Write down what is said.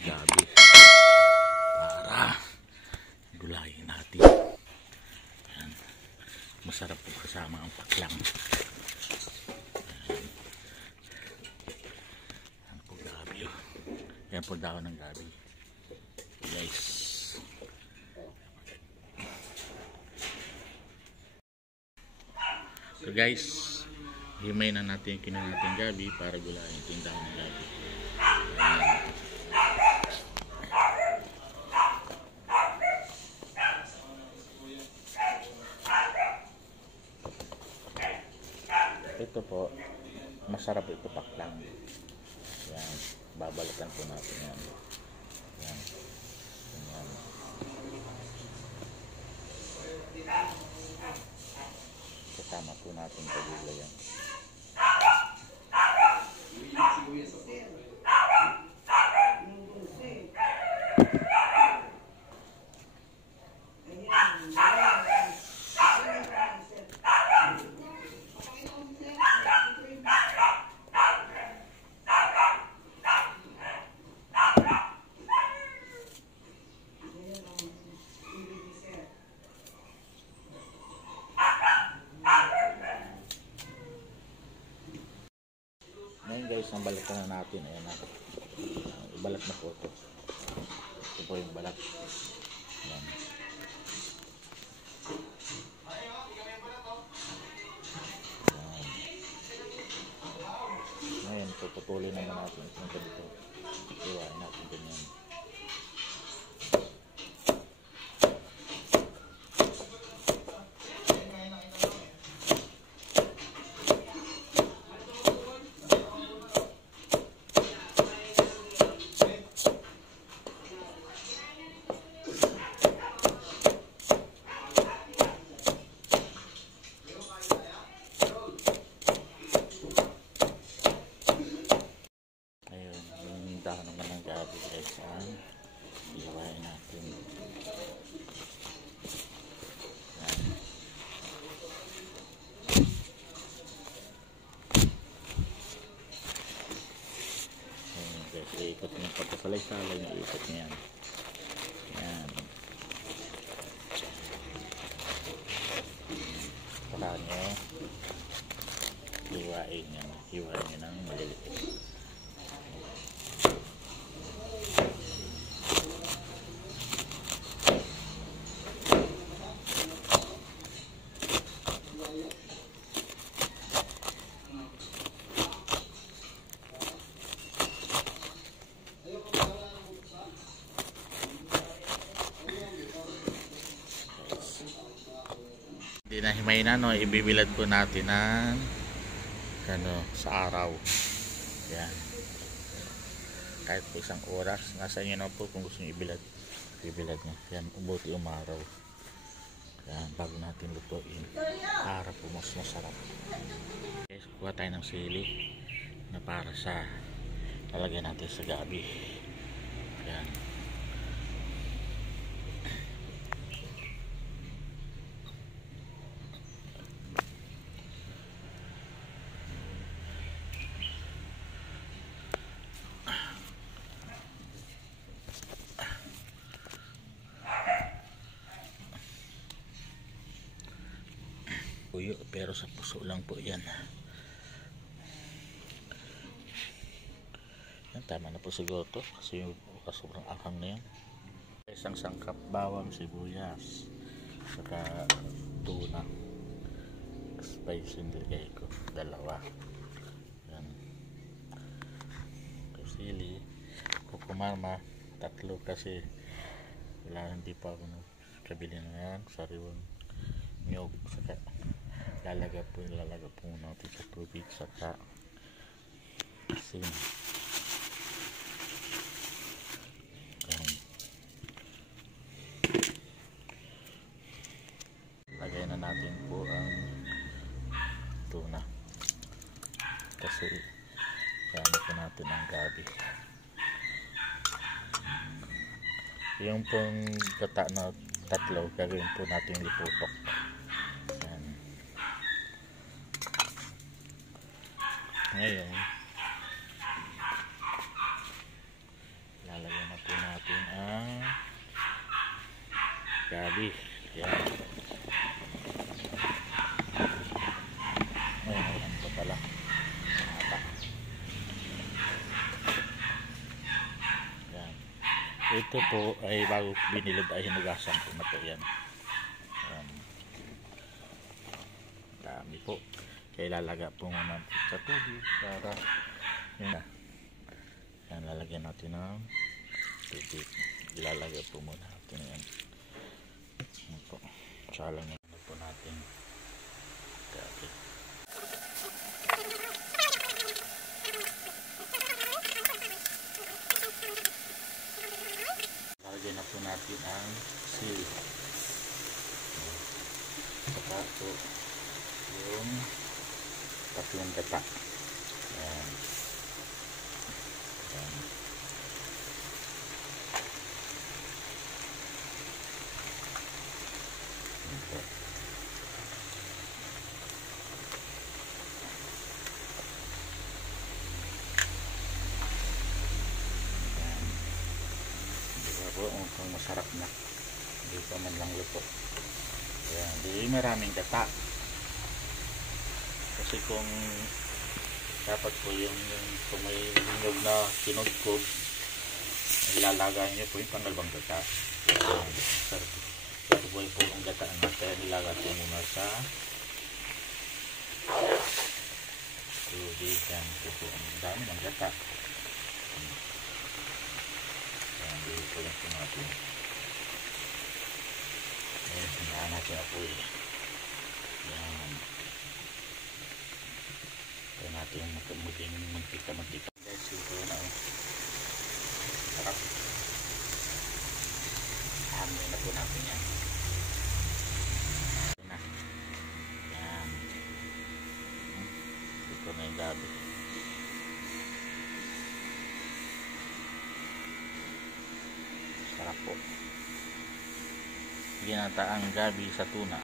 gabi para gulayin natin. Yan. Masarap po kasama ang paklang. Yan po gabi. Yan po dahon ng gabi. Guys. So guys, himay na natin yung kinuha natin gabi para gulayin yung dahon ng gabi. Ito po, masarap ito paklang. Yan, babalikan po natin yan. Yan. Yan. Kasama po natin pagula yan. Ngayon guys, ang balat na natin. Ayan na. Ibalat na po ito. Ito po yung balat. Ayan. Ayan. Ngayon, puputulin naman natin itong dito. Iwain natin ganyan. Dahon naman ng gabi guys, iwain natin. Yan. Ayan guys, iikot nyo pagkasalay-salay na iikot nyo yan. Yan. Saka nyo hiwain nyo ng maliliit. Hindi na himay na, no? Ibibilad po natin ng sa araw. Yan. Kahit po isang oras, nasa inyo na po kung gusto nyo ibilad. Ibilad nyo. Yan, ubuti umaraw. Yan, bago natin lutuin. Para po mas masarap. Okay, so kuha tayo ng sili na para sa lalagyan natin sa gabi. Yan. Puyo, pero sa puso lang po yan. Yan, tama na po siguro to kasi yung sobrang anghang na yan. Isang sangkap bawang, sibuyas, saka tuna, spicy nilagay ko, dalawa. Yan. Sili, kukumarma, 3 kasi wala, hindi pa ako kabili na yan, sariwang nyog, saka lalaga po natin sa tubig, saka asin. Lagay na natin po ang tuna kasi gamit po natin ang gabi. Yung pong gata na 3 gagawin po natin liputok. Yan. Ngayon lalagyan na gabi. Yan. Ayan pa pala. Ata. Yan. Ito po ay bago binilad ay hinugasan ko na po yan. Yan. Dami po. Kaya lalaga po muna sa tubig para yan na. Yan, lalagyan natin ng tubig. Ilalagay po muna natin yan. Yan po. Salang yan po natin. Gabi. Lalagyan na po natin ang sili. Saka po yung tatlong gata. Ayan. Ayan. Ito. Ayan. Diba po, mukhang masarap na. Hindi pa man lang luto. Ayan. Di maraming gata. Kasi kung dapat po yung kung may linyog na kinugkog, ilalagay nyo po yung pangalbang gata. Ito po yung gata na kaya nilagay muna sa tubig. Yan po ang dami ng gata. Yan dito lang po natin. Ayan, sinahan natin na po eh. Yan. Kaya natin yung muling mantika. Guys, ito na o. Sarap. Hamay na po natin yan. Ito na. Yan. Ito na yung gabi. Sarap po. Ginataang gabi sa tuna.